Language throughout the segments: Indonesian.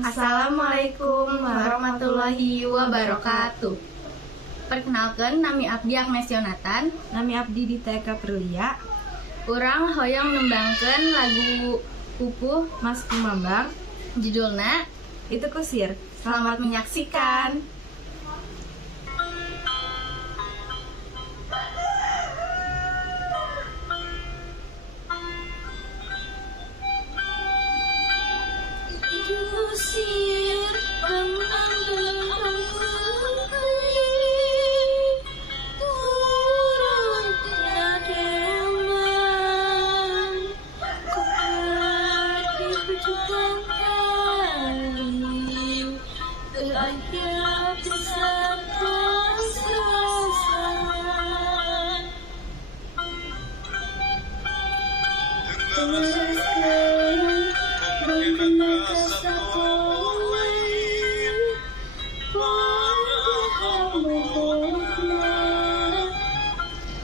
Assalamualaikum warahmatullahi wabarakatuh. Perkenalkan, nami abdi Agnes Yonatan. Nami abdi Diteka Perlia. Urang hoyong nembangkeun lagu Pupuh Mas Kumambang. Judulna Itu Kusir. Selamat menyaksikan. Kusir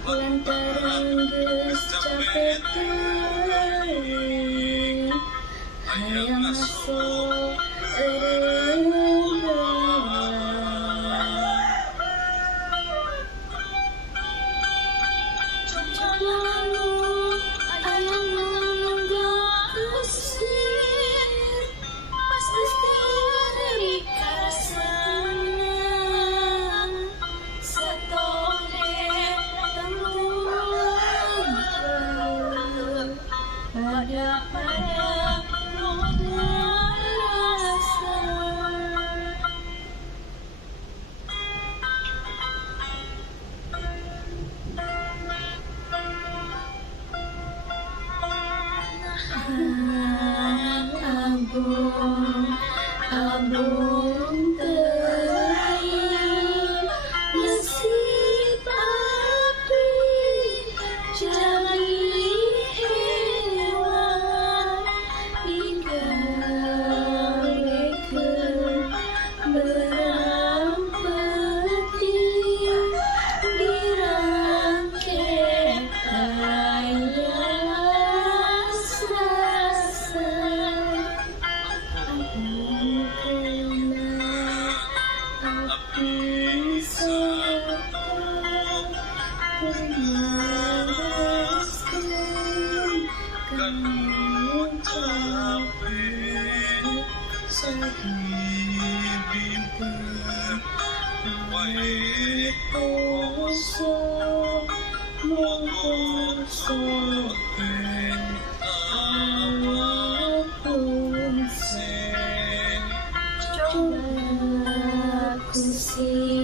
lantaran geus capek teuing hayang masuk abung teuing nasib abdi jadi hewan digawekeun berang penting dirangkep aya sasa. Coba kusir